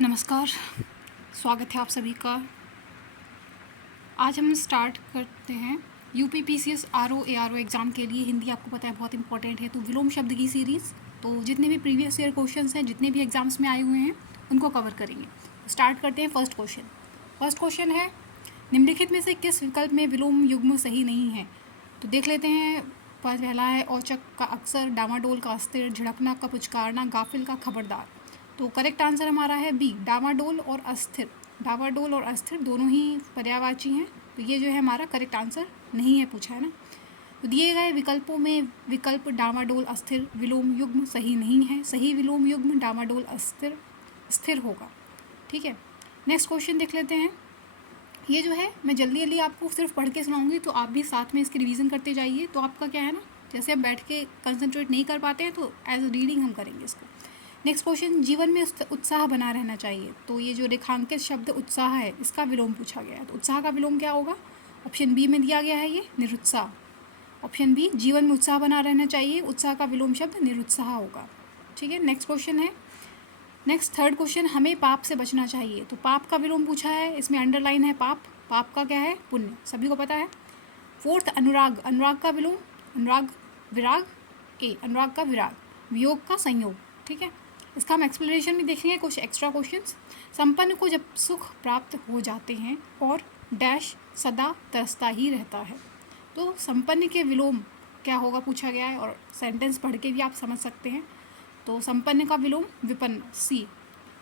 नमस्कार, स्वागत है आप सभी का। आज हम स्टार्ट करते हैं यूपीपीसीएस आरओ एआरओ एग्ज़ाम के लिए। हिंदी आपको पता है बहुत इंपॉर्टेंट है, तो विलोम शब्द की सीरीज़। तो जितने भी प्रीवियस ईयर क्वेश्चंस हैं, जितने भी एग्ज़ाम्स में आए हुए हैं, उनको कवर करेंगे। स्टार्ट करते हैं फर्स्ट क्वेश्चन। फर्स्ट क्वेश्चन है, निम्नलिखित में से किस विकल्प में विलोम युग्म सही नहीं है? तो देख लेते हैं। पहला है औचक का अक्सर, डामाडोल का अस्थिर, झिड़कना का पुचकारना, गाफिल का खबरदार। तो करेक्ट आंसर हमारा है बी, डामाडोल और अस्थिर। डामाडोल और अस्थिर दोनों ही पर्यायवाची हैं, तो ये जो है हमारा करेक्ट आंसर नहीं है, पूछा है ना। तो दिए गए विकल्पों में विकल्प डामाडोल अस्थिर विलोम युग्म सही नहीं है। सही विलोम युग्म डामाडोल अस्थिर स्थिर होगा। ठीक है, नेक्स्ट क्वेश्चन देख लेते हैं। ये जो है मैं जल्दी जल्दी आपको सिर्फ पढ़ के सुनाऊंगी, तो आप भी साथ में इसकी रिवीजन करते जाइए। तो आपका क्या है ना, जैसे आप बैठ के कंसंट्रेट नहीं कर पाते हैं, तो एज रीडिंग हम करेंगे इसको। नेक्स्ट क्वेश्चन, जीवन में उत्साह बना रहना चाहिए। तो ये जो रेखांकित शब्द उत्साह है, इसका विलोम पूछा गया है। तो उत्साह का विलोम क्या होगा? ऑप्शन बी में दिया गया है ये निरुत्साह। ऑप्शन बी, जीवन में उत्साह बना रहना चाहिए, उत्साह का विलोम शब्द निरुत्साह होगा। ठीक है, नेक्स्ट क्वेश्चन है। नेक्स्ट थर्ड क्वेश्चन, हमें पाप से बचना चाहिए। तो पाप का विलोम पूछा है, इसमें अंडरलाइन है पाप। पाप का क्या है? पुण्य, सभी को पता है। फोर्थ, अनुराग। अनुराग का विलोम अनुराग विराग। अनुराग का विराग, वियोग का संयोग। ठीक है, इसका हम एक्सप्लेनेशन भी देखेंगे, कुछ एक्स्ट्रा क्वेश्चंस। संपन्न को जब सुख प्राप्त हो जाते हैं और डैश सदा तरसता ही रहता है। तो संपन्न के विलोम क्या होगा पूछा गया है, और सेंटेंस पढ़ के भी आप समझ सकते हैं। तो संपन्न का विलोम विपन्न, सी।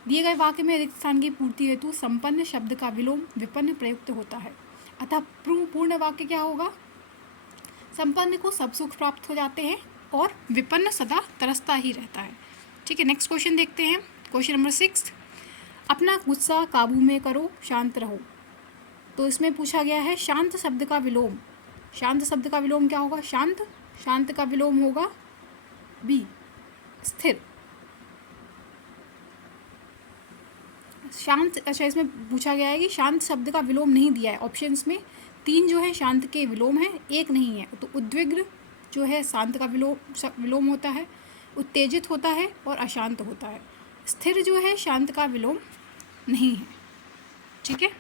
दिए गए वाक्य में रिक्त स्थान की पूर्ति हेतु संपन्न शब्द का विलोम विपन्न प्रयुक्त होता है। अतः पूर्ण वाक्य क्या होगा? संपन्न को सब सुख प्राप्त हो जाते हैं और विपन्न सदा तरसता ही रहता है। ठीक है, नेक्स्ट क्वेश्चन देखते हैं। क्वेश्चन नंबर 6, अपना गुस्सा काबू में करो, शांत रहो। तो इसमें पूछा गया है शांत शब्द का विलोम। शांत शब्द का विलोम क्या होगा? शांत। शांत का विलोम होगा बी, स्थिर। शांत, अच्छा इसमें पूछा गया है कि शांत शब्द का विलोम नहीं दिया है। ऑप्शंस में 3 जो है शांत के विलोम है, 1 नहीं है। तो उद्विग्न जो है शांत का विलोम होता है, उत्तेजित होता है और अशांत होता है। स्थिर जो है शांत का विलोम नहीं है। ठीक है,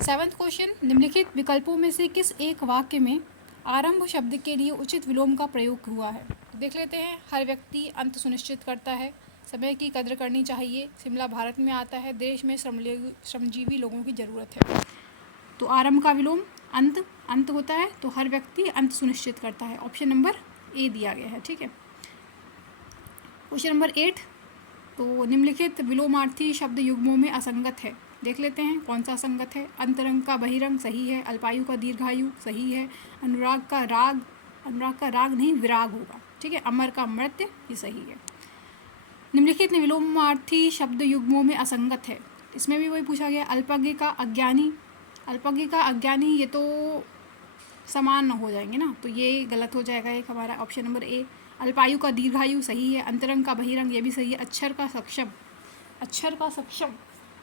7th क्वेश्चन, निम्नलिखित विकल्पों में से किस एक वाक्य में आरंभ शब्द के लिए उचित विलोम का प्रयोग हुआ है? तो देख लेते हैं। हर व्यक्ति अंत सुनिश्चित करता है, समय की कद्र करनी चाहिए, शिमला भारत में आता है, देश में श्रमजीवी लोगों की ज़रूरत है। तो आरंभ का विलोम अंत होता है, तो हर व्यक्ति अंत सुनिश्चित करता है। ऑप्शन नंबर ए दिया गया है। ठीक है, क्वेश्चन नंबर 8, तो निम्नलिखित विलोमार्थी शब्द युग्मों में असंगत है। देख लेते हैं कौन सा असंगत है। अंतरंग का बहिरंग सही है, अल्पायु का दीर्घायु सही है, अनुराग का राग नहीं विराग होगा। ठीक है, अमर का मृत्य, ये सही है। निम्नलिखित विलोमार्थी शब्द युग्मों में असंगत है, इसमें भी वही पूछा गया। अल्पज्ञ का अज्ञानी, अल्पज्ञ का अज्ञानी, ये तो समान हो जाएंगे ना, तो ये गलत हो जाएगा एक हमारा। Option number A. अल्पायु का दीर्घायु सही है, अंतरंग का बहिरंग ये भी सही है, अक्षर का सक्षम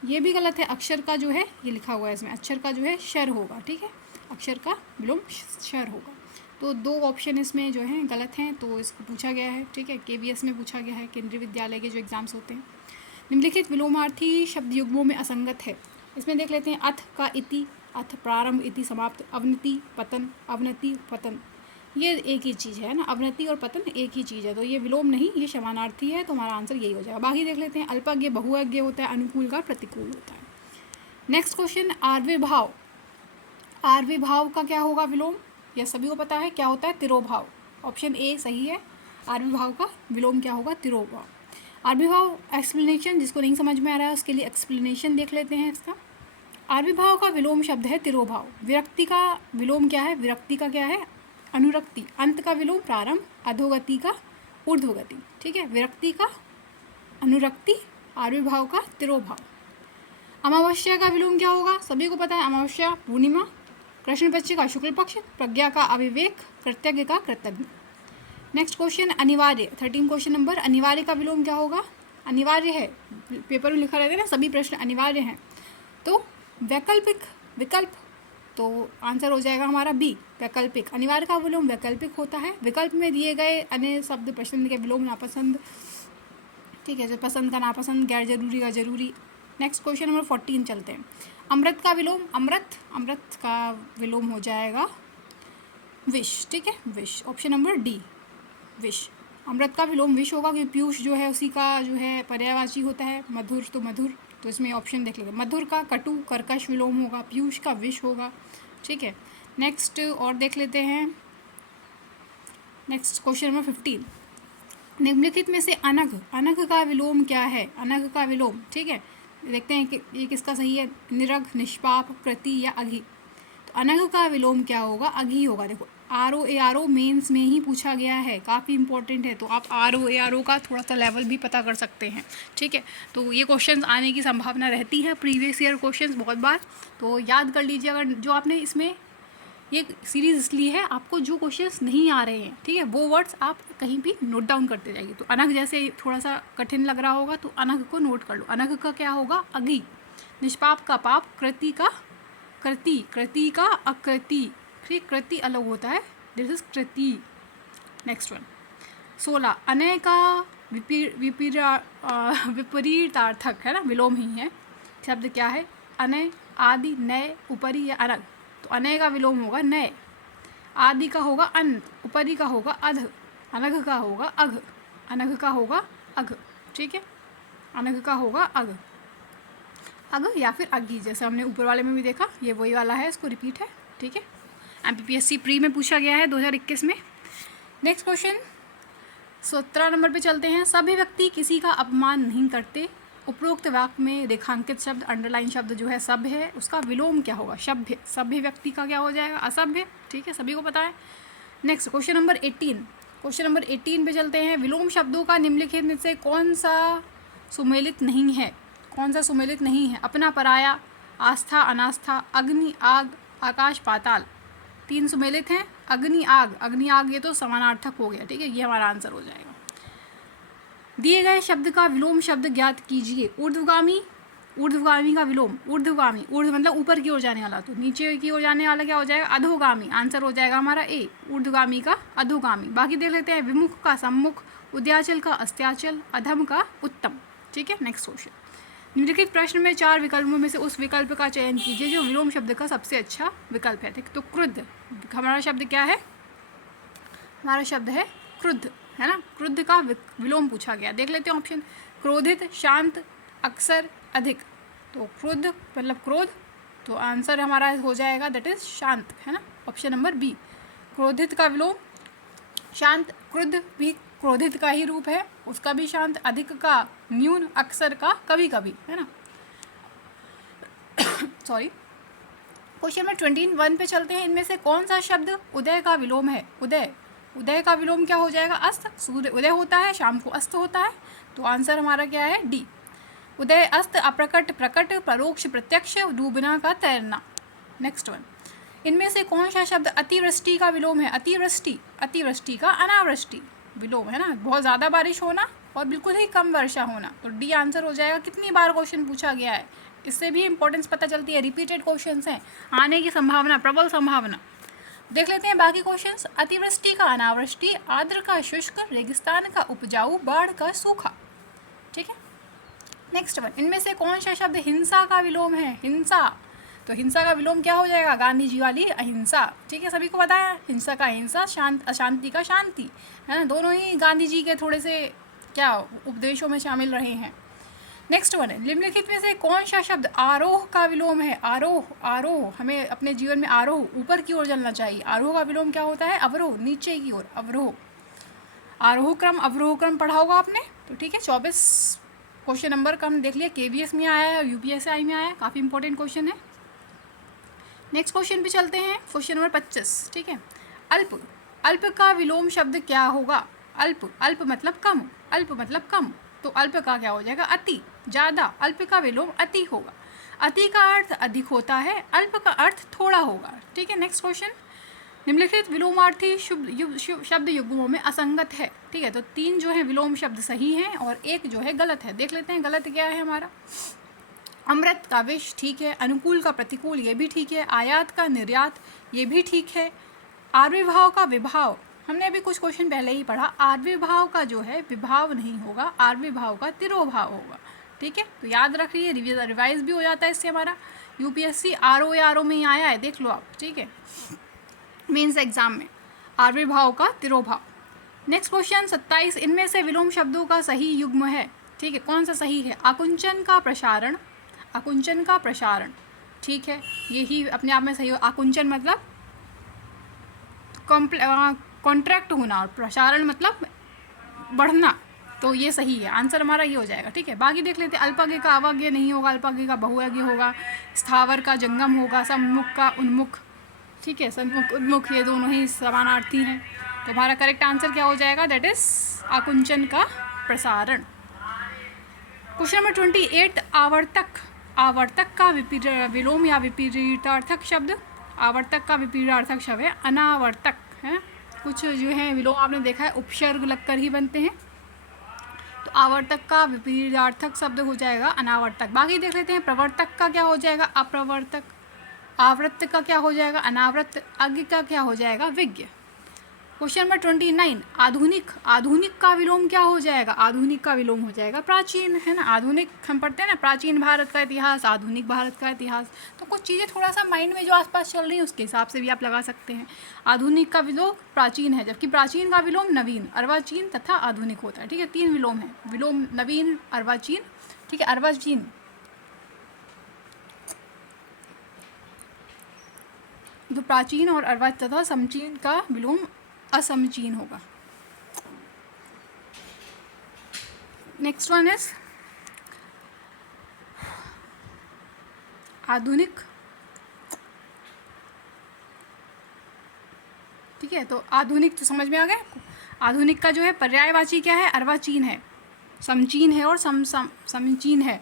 ये भी गलत है। अक्षर का जो है ये लिखा हुआ है इसमें, अक्षर का जो है शर होगा। ठीक है, अक्षर का विलोम शर होगा। तो 2 ऑप्शन इसमें जो हैं गलत हैं, तो इसको पूछा गया है। ठीक है, केवीएस में पूछा गया है, केंद्रीय विद्यालय के जो एग्जाम्स होते हैं। निम्नलिखित विलोमार्थी शब्द युग्मों में असंगत है, इसमें देख लेते हैं। अथ का इति, अथ प्रारंभ, इति समाप्त, अवनति पतन, अवनति पतन, ये एक ही चीज़ है ना, अवनति और पतन एक ही चीज़ है, तो ये विलोम नहीं, ये समानार्थी है, तो हमारा आंसर यही हो जाएगा। बाकी देख लेते हैं। अल्पज्ञ बहुअज्ञ होता है, अनुकूल का प्रतिकूल होता है। Next question, आर्विभाव। आर्विभाव का क्या होगा विलोम? यह सभी को पता है, क्या होता है? तिरोभाव। ऑप्शन ए सही है, आर्विभाव का विलोम क्या होगा? तिरोभाव। आर्विभाव एक्सप्लेनेशन, जिसको नहीं समझ में आ रहा है उसके लिए एक्सप्लेनेशन देख लेते हैं इसका। आर्विभाव का विलोम शब्द है तिरोभाव। विरक्ति का विलोम क्या है? विरक्ति का क्या है? अनुरक्ति। अंत का विलोम प्रारंभ, अधोगति का ऊर्ध्वगति। ठीक है, विरक्ति का अनुरक्ति, आर्विभाव का तिरोभाव। अमावस्या का विलोम क्या होगा? सभी को पता है, अमावस्या पूर्णिमा, कृष्ण पक्ष का शुक्ल पक्ष, प्रज्ञा का अविवेक, कृतज्ञ का कृतज्ञ। नेक्स्ट क्वेश्चन, अनिवार्य। 13 क्वेश्चन नंबर, अनिवार्य का विलोम क्या होगा? अनिवार्य है, पेपर में लिखा रहता है ना, सभी प्रश्न अनिवार्य हैं। तो वैकल्पिक, विकल्प, तो आंसर हो जाएगा हमारा बी, वैकल्पिक। अनिवार्य का विलोम वैकल्पिक होता है। विकल्प में दिए गए अन्य शब्द पसंद के विलोम नापसंद ठीक है, जो पसंद का नापसंद, गैर जरूरी का जरूरी। नेक्स्ट क्वेश्चन नंबर 14 चलते हैं। अमृत का विलोम, अमृत का विलोम हो जाएगा विष, ठीक है, विष, ऑप्शन नंबर डी, विष। अमृत का विलोम विष होगा, क्योंकि पीयूष जो है उसी का जो है पर्यायवाची होता है, मधुर तो मधुर, तो इसमें ऑप्शन देख लेते हैं। मधुर का कटु कर्कश विलोम होगा, पीयूष का विष होगा, ठीक है। नेक्स्ट और देख लेते हैं, नेक्स्ट क्वेश्चन नंबर 15। निम्नलिखित में से अनघ, अनघ का विलोम क्या है? अनघ का विलोम, ठीक है, देखते हैं कि ये किसका सही है, निरघ, निष्पाप, कृति या अघि। तो अनघ का विलोम क्या होगा? अघि होगा। देखो RO ARO मेंस में ही पूछा गया है, काफ़ी इंपॉर्टेंट है, तो आप RO ARO का थोड़ा सा लेवल भी पता कर सकते हैं, ठीक है। तो ये क्वेश्चंस आने की संभावना रहती है, प्रीवियस ईयर क्वेश्चंस बहुत बार, तो याद कर लीजिए। अगर जो आपने इसमें ये सीरीज़ इसलिए है, आपको जो क्वेश्चंस नहीं आ रहे हैं, ठीक है, वो वर्ड्स आप कहीं भी नोट डाउन करते जाइए। तो अनघ जैसे थोड़ा सा कठिन लग रहा होगा तो अनघ को नोट कर लो। अनघ का क्या होगा? अघि। निष्पाप का पाप, कृति का कृति, कृति का अकृति, ठीक, कृति अलग होता है, this is Kriti. Next one 16। Anay का विपरीतार्थक है ना, विलोम ही है। शब्द क्या है? अनय, आदि, नय, ऊपरी या अनग। तो अनय का विलोम होगा नय, आदि का होगा अन, ऊपरी का होगा अध, अनघ का होगा अघ, अनघ का होगा अघ, ठीक है, अनघ का होगा अघ, अघ या फिर अघी, जैसे हमने ऊपर वाले में भी देखा, ये वही वाला है, इसको रिपीट है, ठीक है। MPPSC प्री में पूछा गया है 2021 में। नेक्स्ट क्वेश्चन 17 नंबर पे चलते हैं। सभ्य व्यक्ति किसी का अपमान नहीं करते। उपरोक्त वाक्य में रेखांकित शब्द, अंडरलाइन शब्द जो है सभ्य है, उसका विलोम क्या होगा? सभ्य। सभ्य व्यक्ति का क्या हो जाएगा? असभ्य, ठीक है, सभी को पता है। Next question number 18। Question number 18 पे चलते हैं। विलोम शब्दों का निम्नलिखित में से कौन सा सुमेलित नहीं है? कौन सा सुमेलित नहीं है? अपना, पराया, आस्था, अनास्था, अग्नि, आग, आकाश, पाताल। 3 सुमेलित हैं। अग्नि, आग, अग्नि आग ये तो समानार्थक हो गया, ठीक है, ये हमारा आंसर हो जाएगा। दिए गए शब्द का विलोम शब्द ज्ञात कीजिए। ऊर्ध्वगामी, ऊर्ध्वगामी का विलोम, ऊर्ध्वगामी, ऊर्ध्व मतलब ऊपर की ओर जाने वाला, तो नीचे की ओर जाने वाला क्या हो जाएगा? अधोगामी, आंसर हो जाएगा हमारा ए, ऊर्ध्वगामी का अधोगामी। बाकी देख लेते हैं। विमुख का सम्मुख, उद्याचल का अस्त्याचल, अधम का उत्तम, ठीक है। Next question. निम्नलिखित प्रश्न में 4 विकल्पों में से उस विकल्प का चयन कीजिए जो विलोम शब्द का सबसे अच्छा विकल्प है। तो क्रुद्ध, हमारा शब्द क्या है? हमारा शब्द है क्रुद्ध, है ना। क्रुद्ध का विलोम पूछा गया, देख लेते हैं ऑप्शन। क्रोधित, शांत, अक्सर, अधिक। तो क्रुद्ध मतलब क्रोध, तो आंसर हमारा हो जाएगा दैट इज शांत, है ना, ऑप्शन नंबर बी। क्रोधित का विलोम शांत, क्रुद्ध भी क्रोधित का ही रूप है, उसका भी शांत, अधिक का न्यून, अक्सर का कभी कभी, है ना। सॉरी। क्वेश्चन नंबर 21 पे चलते हैं। इनमें से कौन सा शब्द उदय का विलोम है? उदय, उदय का विलोम क्या हो जाएगा? अस्त। सूर्य उदय होता है, शाम को अस्त होता है, तो आंसर हमारा क्या है? डी। उदय, अस्त, अप्रकट, प्रकट, परोक्ष, प्रत्यक्ष, डूबना का तैरना। Next one. इनमें से कौन सा शब्द अतिवृष्टि का विलोम है? अतिवृष्टि, अतिवृष्टि का अनावृष्टि विलोम, है ना, बहुत ज़्यादा बारिश होना और बिल्कुल ही कम वर्षा होना, तो डी आंसर हो जाएगा। कितनी बार क्वेश्चन पूछा गया है, इससे भी इंपॉर्टेंस पता चलती है। रिपीटेड क्वेश्चंस हैं, आने की संभावना, प्रबल संभावना। देख लेते हैं बाकी क्वेश्चंस। अतिवृष्टि का अनावृष्टि, आर्द्र का शुष्क, रेगिस्तान का उपजाऊ, बाढ़ का सूखा, ठीक है। Next one. इनमें से कौन सा शब्द हिंसा का विलोम है? हिंसा, तो हिंसा का विलोम क्या हो जाएगा? गांधी जी वाली अहिंसा, ठीक है, सभी को पता है। हिंसा का हिंसा, शांत, अशांति का शांति, है ना, दोनों ही गांधी जी के थोड़े से क्या उपदेशों में शामिल रहे हैं। नेक्स्ट वन है। निम्नलिखित में से कौन सा शब्द आरोह का विलोम है? आरोह, आरोह, हमें अपने जीवन में आरोह, ऊपर की ओर चलना चाहिए। आरोह का विलोम क्या होता है? अवरोह, नीचे की ओर, अवरोह। आरोह क्रम, अवरोह क्रम पढ़ा होगा आपने, तो ठीक है। 24 क्वेश्चन नंबर का हम देख लिया, KVS में आया है और UPSI में आया है, काफ़ी इंपॉर्टेंट क्वेश्चन है। नेक्स्ट क्वेश्चन पे चलते हैं, क्वेश्चन नंबर 25, ठीक है। अल्प, अल्प का विलोम शब्द क्या होगा? अल्प, अल्प मतलब कम, अल्प मतलब कम, तो अल्प का क्या हो जाएगा? अति, ज़्यादा। अल्प का विलोम अति होगा। अति का अर्थ अधिक होता है, अल्प का अर्थ थोड़ा होगा, ठीक है। Next question. निम्नलिखित विलोमार्थी शब्द युग्मों में असंगत है, ठीक है, तो 3 जो है विलोम शब्द सही हैं और 1 जो है गलत है। देख लेते हैं गलत क्या है हमारा। अमृत का विष, ठीक है। अनुकूल का प्रतिकूल, ये भी ठीक है। आयात का निर्यात, ये भी ठीक है। आविर्भाव का विभाव, हमने अभी कुछ क्वेश्चन पहले ही पढ़ा, आर्विभाव का जो है विभाव नहीं होगा, आर्विभाव का तिरोभाव होगा। ठीक है, तो याद रखिए, रिवाइज भी हो जाता है इससे हमारा। यूपीएससी आरओ में ही आया है, देख लो आप। ठीक है, मेंस एग्जाम में आर्विभाव का तिरोभाव। नेक्स्ट क्वेश्चन 27, इनमें से विलोम शब्दों का सही युग्म है। ठीक है, कौन सा सही है? आकुंचन का प्रसारण, आकुंचन का प्रसारण। ठीक है, यही अपने आप में सही हो। आकुंचन मतलब कॉन्ट्रैक्ट होना और प्रसारण मतलब बढ़ना, तो ये सही है, आंसर हमारा ये हो जाएगा। ठीक है, बाकी देख लेते हैं। अल्पागे का अवाग्य नहीं होगा, अल्पागे का बहुअज्ञ होगा, स्थावर का जंगम होगा, सम्मुख का उन्मुख। ठीक है, सम्मुख उन्मुख ये दोनों ही समानार्थी हैं, तो हमारा करेक्ट आंसर क्या हो जाएगा? दैट इज आकुंचन का प्रसारण। क्वेश्चन नंबर 28, आवर्तक, आवर्तक का विलोम या विपरीतार्थक शब्द। आवर्तक का विपरीतार्थक शब्द है अनावर्तक है। कुछ जो है विलोम आपने देखा है उपसर्ग लगकर ही बनते हैं, तो आवर्तक का विपरीतार्थक शब्द हो जाएगा अनावर्तक। बाकी देख लेते हैं। प्रवर्तक का क्या हो जाएगा? अप्रवर्तक। आवृत्त का क्या हो जाएगा? अनावृत्त। अज्ञ का क्या हो जाएगा? विज्ञ। क्वेश्चन नंबर 29, आधुनिक, आधुनिक का विलोम क्या हो जाएगा? आधुनिक का विलोम हो जाएगा प्राचीन, है ना। आधुनिक हम पढ़ते हैं ना, प्राचीन भारत का इतिहास, आधुनिक भारत का इतिहास, तो कुछ चीज़ें थोड़ा सा माइंड में जो आसपास चल रही हैं उसके हिसाब से भी आप लगा सकते हैं। आधुनिक का विलोम प्राचीन है, जबकि प्राचीन का विलोम नवीन, अर्वाचीन तथा आधुनिक होता है। ठीक है, 3 विलोम है, विलोम नवीन, अर्वाचीन। ठीक है, अर्वाचीन जो प्राचीन और अर्वाचीन तथा समचीन का विलोम असमचीन होगा। नेक्स्ट वन इज आधुनिक। ठीक है, तो आधुनिक तो समझ में आ गया। आधुनिक का जो है पर्यायवाची क्या है? अर्वाचीन है, समचीन है और समचीन है।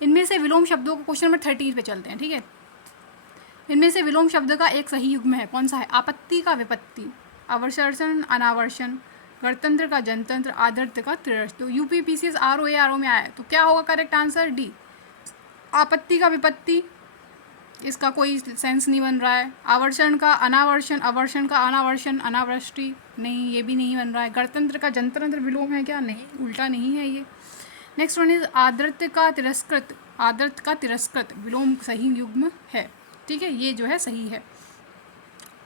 इनमें से विलोम शब्दों को क्वेश्चन नंबर 30 पे चलते हैं। ठीक है, इनमें से विलोम शब्द का एक सही युग्म है, कौन सा है? आपत्ति का विपत्ति, अवर्षण अनावर्षण, गणतंत्र का जनतंत्र, आदर्थ का त्रिरथ। तो यूपी पीसीएस आरओ में आया है, तो क्या होगा करेक्ट आंसर? डी, आपत्ति का विपत्ति। इसका कोई सेंस नहीं बन रहा है। आवर्षण का अनावर्षण, अवर्षण का अनावर्षण, अनावृष्टि नहीं, ये भी नहीं बन रहा है। गणतंत्र का जनतंत्र विलोम है क्या? नहीं, उल्टा नहीं है ये। नेक्स्ट वन इज आदर्थ का तिरस्कृत, आदर्थ का तिरस्कृत विलोम सही युग्म है। ठीक है, ये जो है सही है।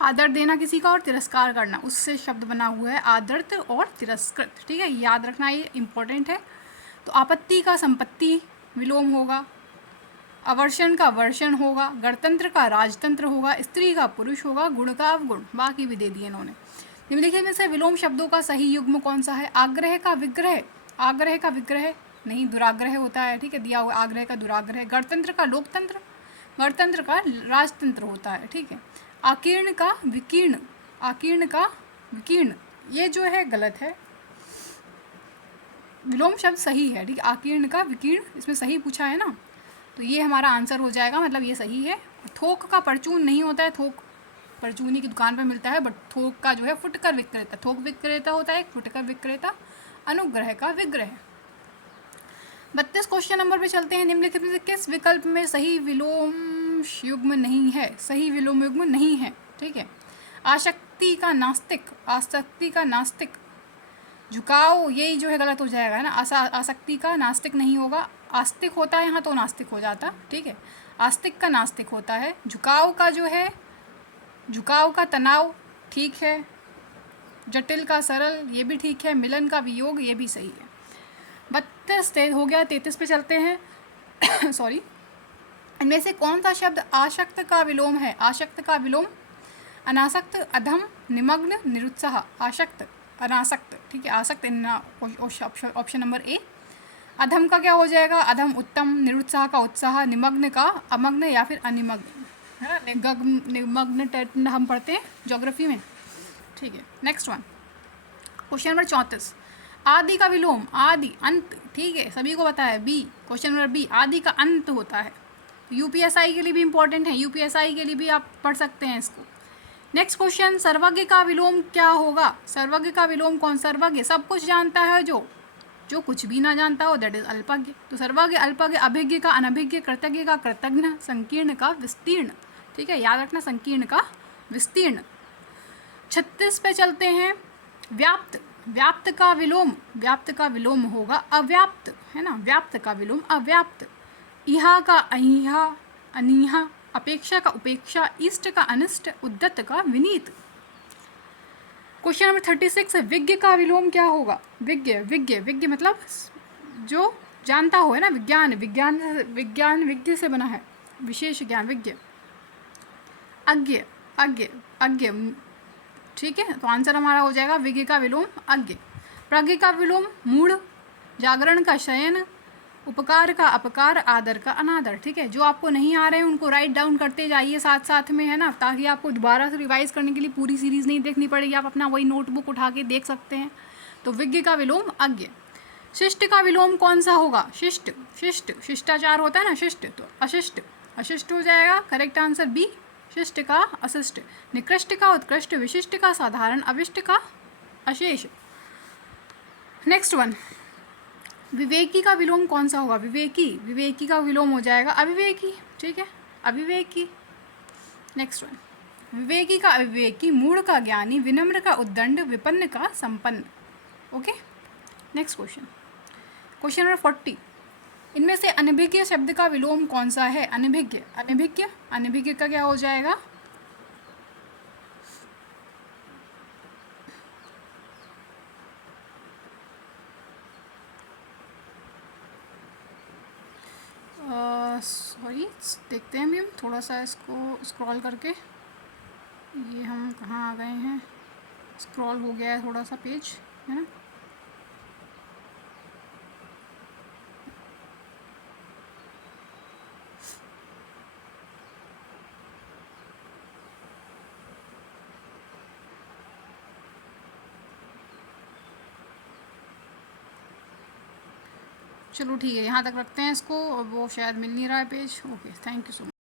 आदर देना किसी का और तिरस्कार करना, उससे शब्द बना हुआ है आदर्थ और तिरस्कृत। ठीक है, याद रखना, ये इंपॉर्टेंट है। तो आपत्ति का संपत्ति विलोम होगा, अवर्षण का वर्षण होगा, गणतंत्र का राजतंत्र होगा, स्त्री का पुरुष होगा, गुण का अवगुण। बाकी भी दे दिए इन्होंने। निम्नलिखित में से विलोम शब्दों का सही युग्म कौन सा है? आग्रह का विग्रह, आग्रह का विग्रह नहीं, दुराग्रह होता है। ठीक है, दिया हुआ आग्रह का दुराग्रह। गणतंत्र का लोकतंत्र, गणतंत्र का राजतंत्र होता है। ठीक है, आकीर्ण का विकीर्ण, आकीर्ण का विकीर्ण, ये जो है गलत है, विलोम शब्द सही है। ठीक है, आकीर्ण का विकीर्ण, इसमें सही पूछा है ना, तो ये हमारा आंसर हो जाएगा, मतलब ये सही है। थोक का परचून नहीं होता है, थोक परचूनी की दुकान पर मिलता है, बट थोक का जो है फुटकर विक्रेता, थोक विक्रेता होता है, फुटकर विक्रेता। अनुग्रह का विग्रह। 32 क्वेश्चन नंबर पे चलते हैं। निम्नलिखित में से किस विकल्प में सही विलोम युग्म नहीं है? सही विलोम युग्म नहीं है। ठीक है, आसक्ति का नास्तिक, आसक्ति का नास्तिक, झुकाव, यही जो है गलत हो जाएगा, है ना। आसक्ति का नास्तिक नहीं होगा, आस्तिक होता है यहाँ तो नास्तिक हो जाता। ठीक है, आस्तिक का नास्तिक होता है। झुकाव का जो है, झुकाव का तनाव, ठीक है। जटिल का सरल, ये भी ठीक है। मिलन का वियोग, ये भी सही है। 32 हो गया, 33 पे चलते हैं। सॉरी, इनमें से कौन सा शब्द आशक्त का विलोम है? आशक्त का विलोम अनासक्त, अधम, निमग्न, निरुत्साह। आशक्त, अनासक्त। ठीक है, आसक्त ऑप्शन नंबर ए। अधम का क्या हो जाएगा? अधम उत्तम, निरुत्साह का उत्साह, निमग्न का अमग्न या फिर अनिमग्न, है ना। निमग्न हम पढ़ते हैं ज्योग्राफी में। ठीक है, नेक्स्ट वन, क्वेश्चन नंबर 34, आदि का विलोम, आदि अंत। ठीक है, सभी को पता है। बी, क्वेश्चन नंबर बी, आदि का अंत होता है। यूपीएसआई के लिए भी इंपॉर्टेंट है, यूपीएसआई के लिए भी आप पढ़ सकते हैं इसको। नेक्स्ट क्वेश्चन, सर्वज्ञ का विलोम क्या होगा? सर्वज्ञ का विलोम कौन? सर्वज्ञ सब कुछ जानता है, जो कुछ भी ना जानता हो, दैट इज अल्पज्ञ। तो सर्वज्ञ, अल्पज्ञ, अभिज्ञ का अनभिज्ञ, कृतज्ञ का कृतज्ञ, संकीर्ण का विस्तीर्ण। ठीक है, याद रखना, संकीर्ण का विस्तीर्ण। 36 पे चलते हैं, व्याप्त। व्याप्त का विलोम होगा अव्याप्त, है ना, व्याप्त का विलोम अव्याप्त। इहा का अहिहा, अनिहा। अपेक्षा का उपेक्षा, इष्ट का अनिष्ट, उद्दत का विनीत। क्वेश्चन नंबर 36 है, विज्ञ का विलोम क्या होगा? विज्ञ मतलब जो जानता हो, है ना, विज्ञान विज्ञ से बना है, विशेष ज्ञान, विज्ञ। अज्ञ, ठीक है, तो आंसर हमारा हो जाएगा विज्ञ का विलोम अज्ञ। प्रज्ञ का विलोम मूढ़, जागरण का शयन, उपकार का अपकार, आदर का अनादर। ठीक है, जो आपको नहीं आ रहे हैं उनको राइट डाउन करते जाइए साथ साथ में, है ना, ताकि आपको दोबारा से रिवाइज करने के लिए पूरी सीरीज नहीं देखनी पड़ेगी, आप अपना वही नोटबुक उठा के देख सकते हैं। तो विज्ञ का विलोम अज्ञ। शिष्ट का विलोम कौन सा होगा? शिष्ट, शिष्टाचार होता है ना, शिष्ट, तो अशिष्ट हो जाएगा। करेक्ट आंसर बी, शिष्ट का अशिष्ट। निकृष्ट का उत्कृष्ट, विशिष्ट का साधारण, अविष्ट का अशेष। नेक्स्ट वन, विवेकी का विलोम कौन सा होगा? विवेकी का विलोम हो जाएगा अविवेकी। ठीक है, अविवेकी। नेक्स्ट वन, विवेकी का अविवेकी, मूढ़ का ज्ञानी, विनम्र का उद्दंड, विपन्न का संपन्न। Okay, next question, question number 40, इनमें से अनभिज्ञ शब्द का विलोम कौन सा है? अनभिज्ञ का क्या हो जाएगा? सॉरी, देखते हैं अभी हम थोड़ा सा इसको स्क्रॉल करके, ये हम कहाँ आ गए हैं, स्क्रॉल हो गया है थोड़ा सा पेज, है ना। चलो ठीक है, यहाँ तक रखते हैं इसको, वो शायद मिल नहीं रहा है page. Okay, thank you so much.